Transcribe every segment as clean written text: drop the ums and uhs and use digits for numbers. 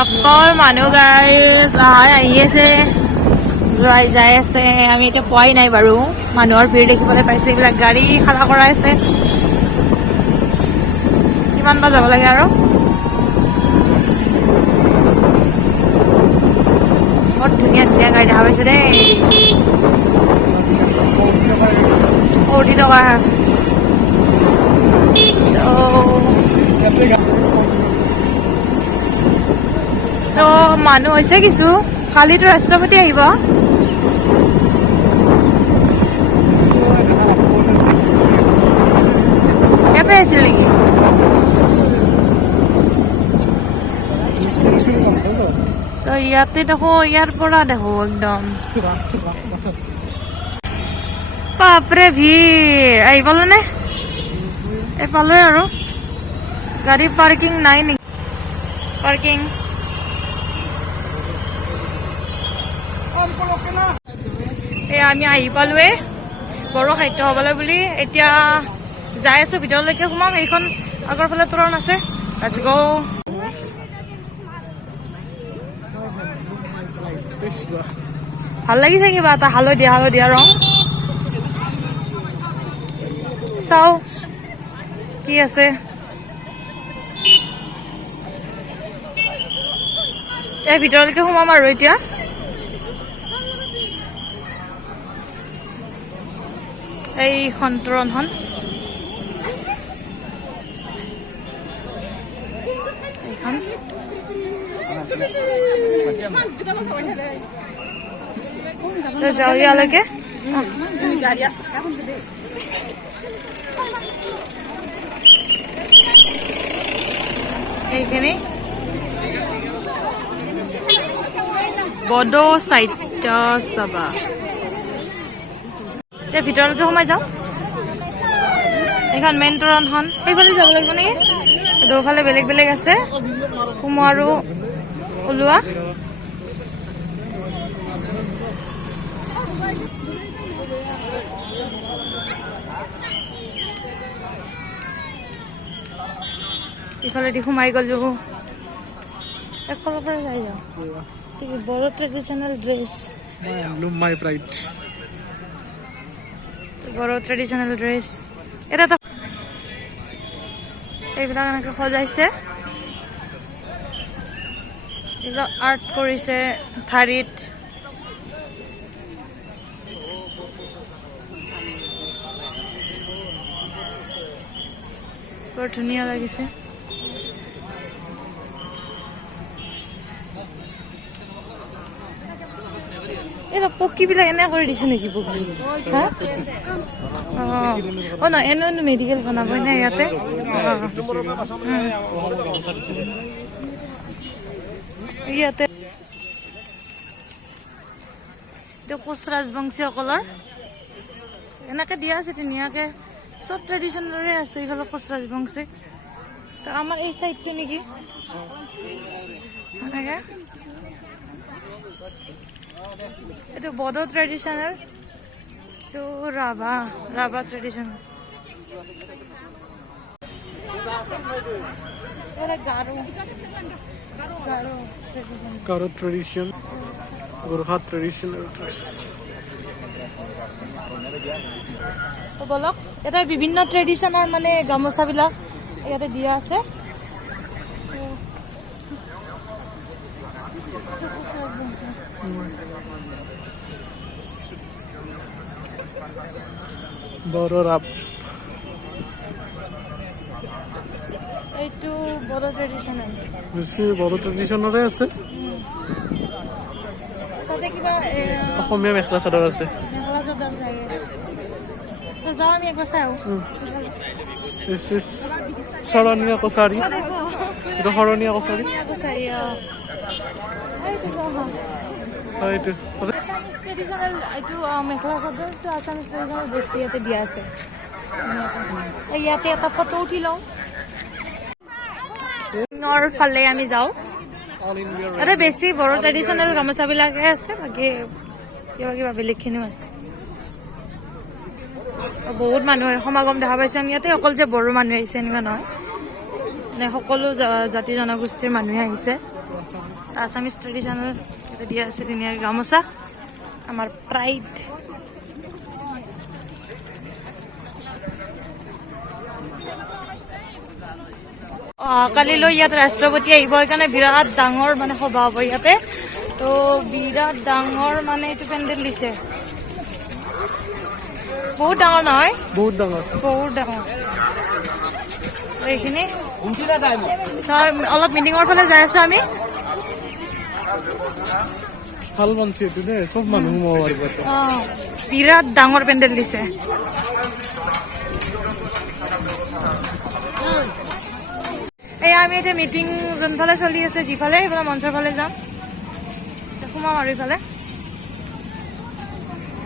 অকল মানুহ গাইজ আহি আছে যাই আছে আমি এতিয়া পোৱাই নাই বাৰু মানুহৰ ভিৰ দেখিবলৈ পাইছে এইবিলাক গাড়ী খাৰা কৰা আছে কিমান বা যাব লাগে আৰু বৰ ধুনীয়া ধুনীয়া গাড়ী দেখা পাইছো দেই 40 টকা তো মানুহ হৈছে কিছু কালিতো ৰাষ্ট্ৰপতি আহিব ইয়াতে আছিল নেকি তো ইয়াতে দেখো ইয়াৰ পৰা দেখো একদম বাপৰে ভিৰ আহি পালো নে এই পালোৱে আৰু গাড়ী পাৰ্কিং নাই নেকি পাৰ্কিং আমি আহি পালোৱে বড়ো সাহিত্য সভালৈ বুলি এতিয়া যাই আছো ভিতৰলৈকে সোমাম এইখন আগৰ ফালে তোৰণ আছে লেটছ গো ভাল লাগিছে কিবা এটা হালধীয়া ৰং চাও কি আছে এই ভিতৰলৈকে সোমাম আৰু এতিয়া এই সন্তৰণখন এইখন যাওঁ ইয়ালৈকে এইখিনি বড়ো সাহিত্য সভা এতিয়া ভিতৰলৈকে সোমাই যাওঁ এইখন মেইন তোৰণখন সেইফালে যাব লাগিব নেকি দুফালে বেলেগ বেলেগ আছে সোমোৱা আৰু ওলোৱা ইফালেদি সোমাই গলো একফালৰ পৰা যাই যাওঁ Bodo traditional dress my pride Bodo traditional dress এটা এইবিলাক এনেকৈ সজাইছে এইবিলাক আৰ্ট কৰিছে থাৰিত বৰ ধুনীয়া লাগিছে এইবিলাক পক্ষীবিলাক এনে কৰি দিছে নেকি পক্ষী হা অ ন এনে মেডিকেল বনাবই নে ইয়াতে ইয়াতে কোচ ৰাজবংশীসকলৰ এনেকে দিয়া আছে ধুনীয়াকে চব ট্ৰেডিশ্যনৰে আছে এইফালে কোচ ৰাজবংশী তো আমাৰ এই চাইডটো নেকি এনেকে এইটো বড়ো ট্ৰেডিশ্যনেল তো Rabha traditional Garo tradition Gorkha traditional dress বলক ইয়াতে বিভিন্ন ট্ৰেডিশ্যনৰ মানে গামোচাবিলাক ইয়াতে দিয়া আছে বড়ো ৰাপ এইটো বড়ো ট্ৰেডিশ্যনেল বেছি বড়ো ট্ৰেডিশ্যনৰে আছে তাতে কিবা অসমীয়া মেখেলা চাদৰ আছে মেখেলা চাদৰ চাগে যাওঁ আমি একবাৰ চাওঁ শৰণীয়া কছাৰী এইটো শৰণীয়া কছাৰী এইটো ট্ৰেডিশ্যনেল এইটো মেখেলা চাদৰটো আছামিজ ট্ৰেডিশ্যনেল বস্তু ইয়াতে দিয়া আছে ইয়াতে এটা ফটো উঠি লওঁ ফালে আমি যাওঁ ইয়াতে বেছি বড়ো ট্ৰেডিশ্যনেল গামোচাবিলাকে আছে বাকী কিবা বেলেগখিনিও আছে বহুত মানুহৰ সমাগম দেখা পাইছোঁ আমি ইয়াতে অকল যে বড়ো মানুহ আহিছে এনেকুৱা নহয় মানে সকলো জাতি জনগোষ্ঠীৰ মানুহে আহিছে আছামিজ ট্ৰেডিশ্যনেল এটা দিয়া আছে ধুনীয়া গামোচা আমাৰ প্ৰাইড কালিলৈ ইয়াত ৰাষ্ট্ৰপতি আহিব সেইকাৰণে বিৰাট ডাঙৰ মানে সভা হ'ব ইয়াতে তো বিৰাট ডাঙৰ মানে এইটো পেণ্ডেল দিছে বহুত ডাঙৰ নহয় বহুত ডাঙৰ এইখিনি অলপ মিটিঙৰ ফালে যাই আছো আমি ভাল বনছি এইটো দেই চব মানুহ সোমাব পাৰিব বিৰাট ডাঙৰ পেণ্ডেল দিছে এই আমি এতিয়া মিটিং যোনফালে চলি আছে যিফালে সেইফালে মঞ্চৰ ফালে যাম সোমাম আৰু ইফালে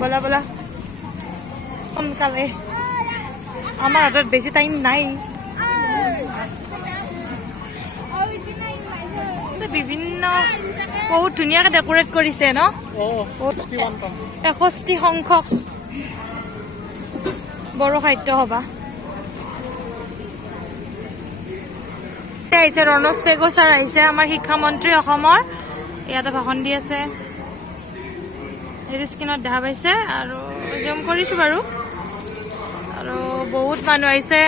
বলা বলা সোনকালে আমাৰ হাতত বেছি টাইম নাই বিভিন্ন বহুত ধুনীয়াকে ডেকোৰেট কৰিছে ন 61 সংখ্যক বড়ো সাহিত্য সভা আহিছে ৰণোজ পেগু ছাৰ আহিছে আমাৰ শিক্ষামন্ত্ৰী অসমৰ ইয়াতে ভাষণ দি আছে এইটো স্ক্ৰীণত দেখা পাইছে আৰু জুম কৰিছো বাৰু আৰু বহুত মানুহ আহিছে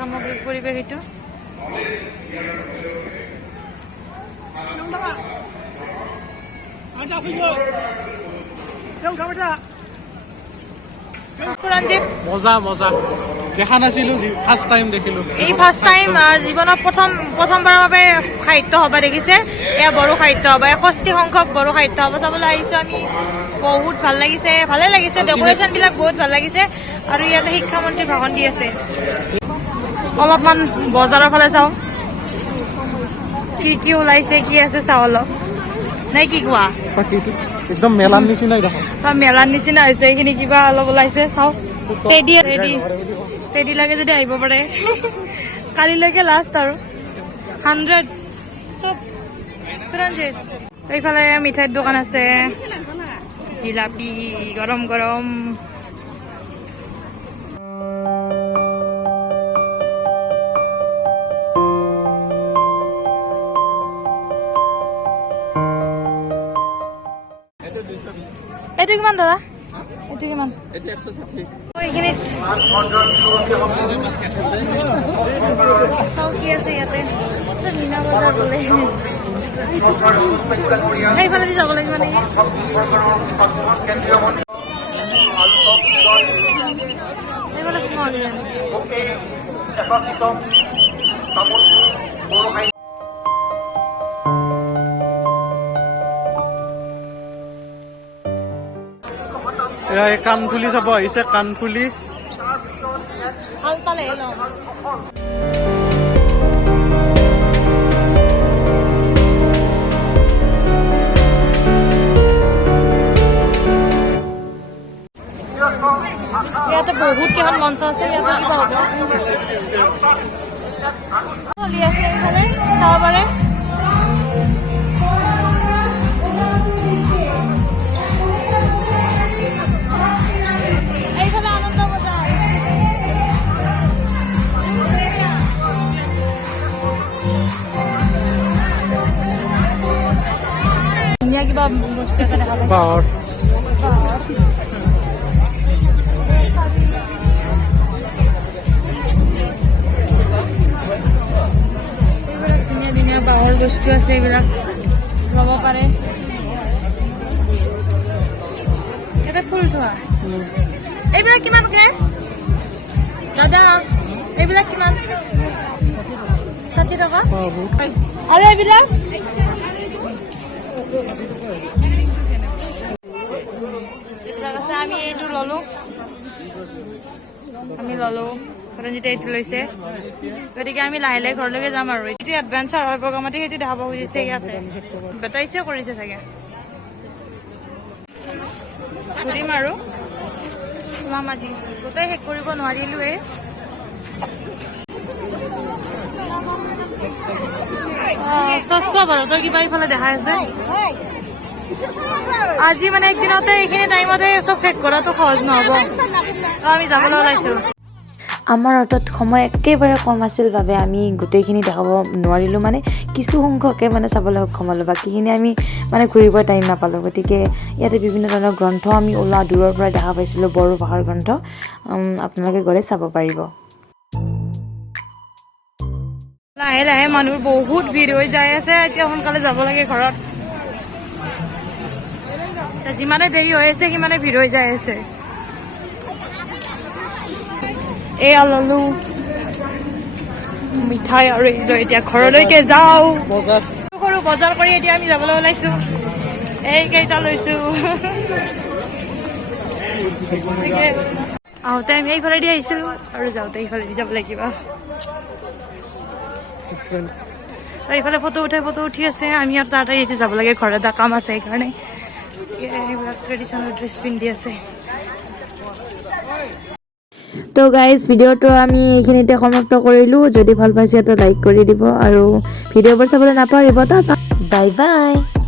সামগ্ৰিক পৰিৱেশ এইটো মজা দেখা নাছিলো ফাৰ্ষ্ট টাইম দেখিলো এই ফাৰ্ষ্ট টাইম জীৱনত প্ৰথমবাৰৰ বাবে সাহিত্য সভা দেখিছে এয়া বড়ো সাহিত্য সভা 61 সংখ্যক বড়ো সাহিত্য সভা চাবলৈ আহিছো আমি বহুত ভাল লাগিছে ভালে লাগিছে ডেকোৰেশ্যন বিলাক বহুত ভাল লাগিছে আৰু ইয়াতে শিক্ষামন্ত্ৰী ভাষণ দি আছে অলপমান বজাৰৰ ফালে চাওঁ কি ওলাইছে কি আছে চাওঁ অলপ নাই কি কোৱা একদম মেলাৰ নিচিনাই দেখোন মেলাৰ নিচিনা হৈছে এইখিনি কিবা অলপ ওলাইছে চাওঁ ৰেডি লাগে যদি আহিব পাৰে কালিলৈকে লাষ্ট আৰু 100 চব এইফালে মিঠাইৰ দোকান আছে জিলাপি গৰম গৰম এইটো কিমান দাদা এইটো কিমান এইখিনিত চৌকি আছে ইয়াতে মীনা বজাৰ বোলে সেইফালে যাব লাগিব নেকি এইফালে সোমাব কাণফুলি চাব আহিছে কাণফুলি ভাল পালে ইয়াতে বহুত কেইখন মঞ্চ আছে ইয়াতে কিবা হ'ব চলি আছে এইফালে চাব পাৰে কিবা বস্তু এটা দেখা পাইছে ধুনীয়া বাঁহৰ বস্তু আছে এইবিলাক ল'ব পাৰে এটা ফুল থোৱা এইবিলাক কিমানকে দাদা এইবিলাক কিমান 60 টকা আৰু এইবিলাক আমি এইটো ললো ৰঞ্জিতে এইটো লৈছে গতিকে আমি লাহে লাহে ঘৰলৈকে যাম আৰু এইটো এডভেঞ্চাৰ হয় প্ৰগ্ৰামতে সেইটো দেখাব খুজিছে ইয়াতে বেটাইছে কৰিছে চাগে ঘূৰিম আৰু ওলাম আজি গোটেই শেষ কৰিব নোৱাৰিলোৱে স্বচ্ছ ভাৰতৰ কিবা ইফালে দেখাই আছে আজি মানে একদিনতে এইখিনি টাইমতে চব শেষ কৰাটো সহজ নহ'ব আমি যাবলৈ ওলাইছো আমাৰ হাতত সময় একেবাৰে কম আছিল বাবে আমি গোটেইখিনি দেখাব নোৱাৰিলোঁ, মানে কিছু সংখ্যকে মানে চাবলৈ সক্ষম হ'লোঁ, বাকীখিনি আমি মানে ঘূৰিব টাইম নাপালোঁ। গতিকে ইয়াতে বিভিন্ন ধৰণৰ গ্ৰন্থ আমি ওলোৱা দূৰৰ পৰা দেখা পাইছিলোঁ, বড়ো ভাষাৰ গ্ৰন্থ। আপোনালোকে গ'লে চাব পাৰিব। লাহে লাহে মানুহ বহুত ভিৰ হৈ যাই আছে, এতিয়া সোনকালে যাব লাগে ঘৰত। যিমানে দেৰি হৈ আছে সিমানে ভিৰ হৈ যাই আছে। এয়া ললো মিঠাই আৰু এতিয়া ঘৰলৈকে যাওঁ। সৰু বজাৰ কৰি এতিয়া আমি যাবলৈ ওলাইছো। এইকেইটা লৈছো। আহোঁতে আমি এইফালেদি আহিছিলো আৰু যাওঁতে এইফালেদি যাব লাগিব। এইফালে ফটো উঠি আছে। আমি আৰু তাড়াতাড়ি এতিয়া যাব লাগে, ঘৰত এটা কাম আছে সেইকাৰণে। এইবিলাক ট্ৰেডিশ্যনেল ড্ৰেছ পিন্ধি আছে। তো গাইজ ভিডিঅ'টো আমি এইখিনিতে সমাপ্ত কৰিলোঁ। যদি ভাল পাইছে তো লাইক কৰি দিব আৰু ভিডিঅ'বোৰ চাবলৈ নাপাহৰিব। Bye bye.